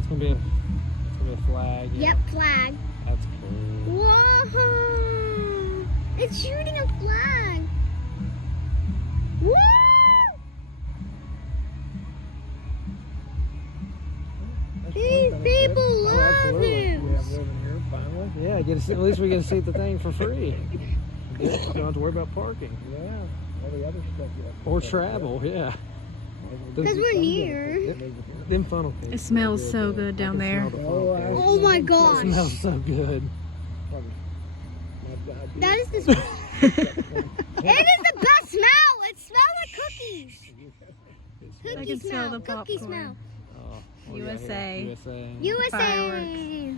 it's gonna be a flag. Yeah. Yep, flag. That's cool. Whoa! It's shooting a flag. Woo! These people love absolutely. him. We have living here finally. Yeah, at least we get to see the thing for free. You don't have to worry about parking Yeah. All the other stuff you have to or pay. travel. Yeah. Because we're near. Them funnel cakes. It smells so good down there. Oh my It gosh. smells so good. That is the smell. It is the best smell. It smells like cookies. I Cookie can smell smell. the Cookie popcorn. smell. Oh, what do we got here? USA. USA. USA.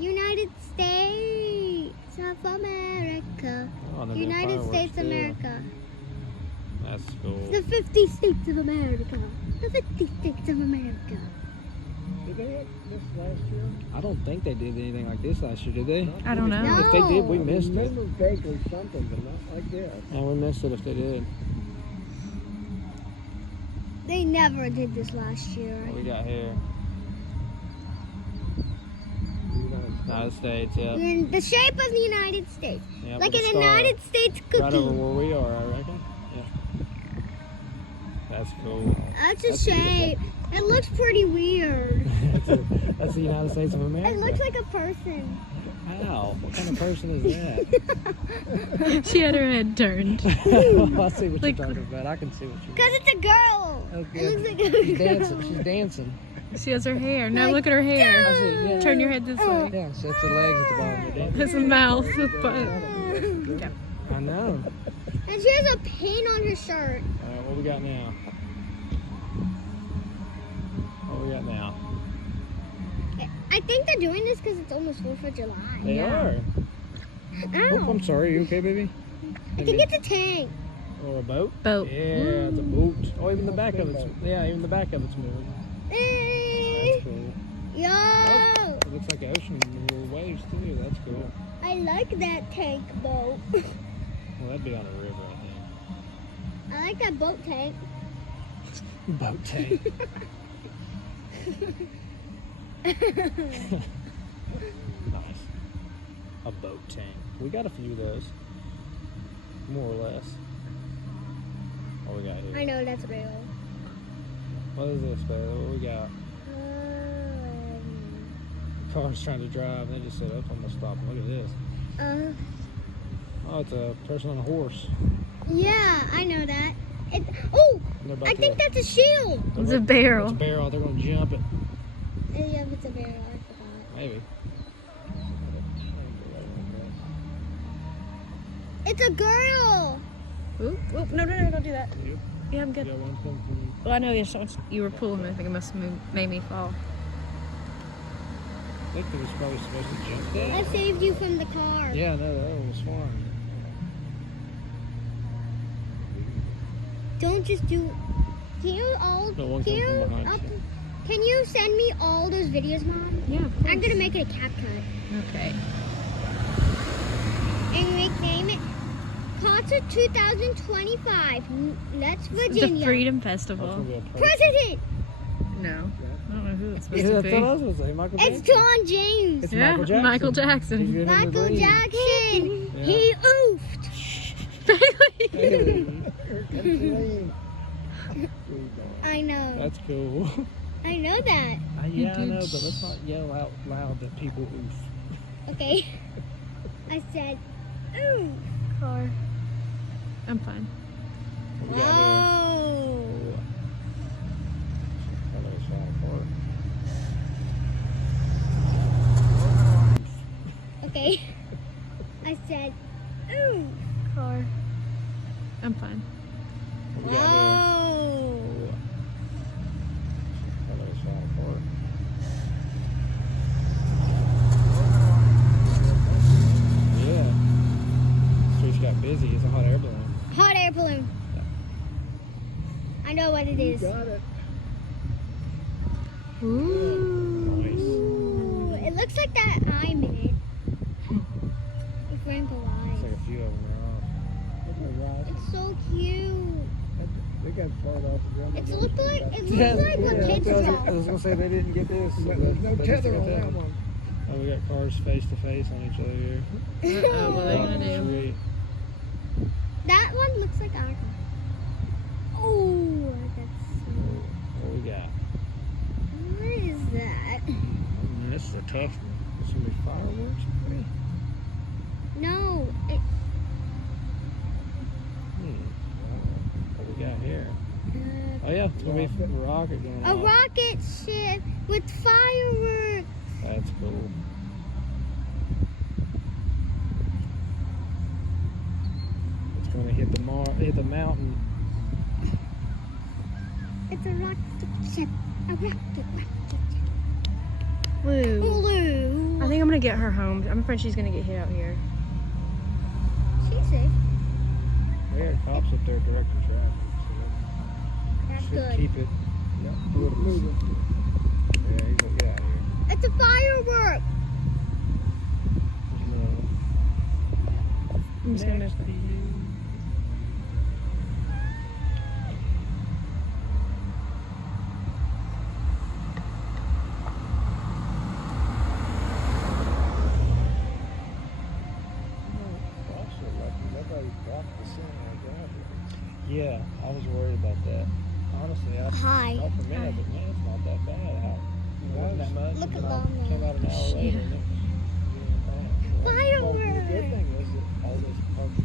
United States of America. Oh, and they're doing United fireworks, States too. America. That's cool. The 50 states of America. The 50 states of America. Did they have this last year? I don't think they did anything like this last year, did they? I don't know. No. If they did, we I missed it. remember vaguely something, but not like this. Yeah, we missed it if they did. They never did this last year. What we got here? United States, yeah. In the shape of the United States. Yeah, Like with an a star United States cookie. right over where we are, I reckon. Yeah. That's cool. That's a That's shape. It looks pretty weird. That's the United States of America. It looks like a person. How? What kind of person is that? She had her head turned. I see what Like- you're talking about. I can see what you're Because it's a girl. Okay. It looks like a She's girl. dancing. She's dancing. She has her hair. No, Like, look at her I hair. see, yeah. Turn your head this way. Yeah, so it's the legs at the bottom. They're dancing. There's a mouth with butt. I know. And she has a paint on her shirt. All right, what we got now? What we got now? I think they're doing this because it's almost 4th of July. They Yeah. are. Oh, Ow. I'm sorry. Are you okay, baby? I think it's a tank. Or a boat? Boat. Yeah, it's a boat. Oh, even the back of it's even the back of it's moving. Eh. That's cool. Yo. It looks like ocean little waves too. That's cool. I like that tank boat. Well, that'd be on a river, I I like that boat tank. think. Boat tank. Nice. A boat tank. We got a few of those. More or less. What we got here? I know that's real. What is this, baby? What we got? Car's trying to drive. They just said, "Oh, I'm gonna stop." Look at this. Oh, it's a person on a horse. Yeah, I know that. Oh, And they're about I to- think that's a shield. It's a barrel. It's a barrel. They're gonna jump it. Yeah, if it's a barrel, I forgot. Maybe. It's a girl. Oop, oop, no, don't do that. Yep. Yeah, I'm good. Got one coming from you. Well, I know you were pulling. I think it must have made me fall. I think they was probably supposed to jump I that. saved you from the car. Yeah, no, that one was fine. Don't just do. Can you all? No, one Can comes you? from behind you. Can you send me all those videos, Mom? Yeah, of I'm course. gonna make it a CapCut Okay. and name it Concert 2025. That's The Virginia. Freedom That's Festival. gonna be a person. President. No, I don't know who it's supposed Yeah, to that's be. what I was gonna say. Michael It's Jackson. Don James. It's Yeah, Michael Jackson. Michael He's Jackson. giving him the Michael dream. Jackson. Yeah. He oofed. I know. That's cool. I know that. Yeah, I know, but let's not yell out loud that people oof. Okay. I said, ooh. Car. I'm fine. What we got here? Whoa. Oh, that was falling apart. Okay. I said, ooh. Car. I'm fine. What we got here? Whoa. Oh, that was falling apart. Yeah. Streets got busy. It's a hot air balloon. Hot air balloon. I know what it is. Got it. Ooh. Ooh, it looks like that eye minute. With rainbow Looks eyes. like a few of them are off. It's so cute. They got part off the ground. It looks like what I kids was draw. gonna say they didn't get this. But there's no tether on that one. Oh, we got cars face to face on each other here. Uh-oh, what are they gonna do? Sweet. That one looks like our car. Oh, that's smooth. What we got? What is that? This is a tough one. This gonna be fireworks, maybe? No, it, What we got here? uh, Oh yeah, it's gonna be a rocket going a off. rocket ship with fireworks. That's cool. It's gonna hit the mountain. It's a rocket ship. A rocket ship. Lou. Blue. I think I'm gonna get her home. I'm afraid she's gonna get hit out here. She's safe. We had cops up there directing traffic, That's so should good. keep it. Yep, moving. Yeah, he's gonna get out of here. It's a firework. There's another one. I'm just gonna. Next to you. Also, like, nobody blocked the center of the driveway. Yeah, I was worried about that. Honestly, I Hi. thought for a minute, but man, it's not that bad. How, it wasn't that much. Look and at then I Lonely. came out an hour later and it was getting bad. Well, the good Fireworks. thing is that all this parking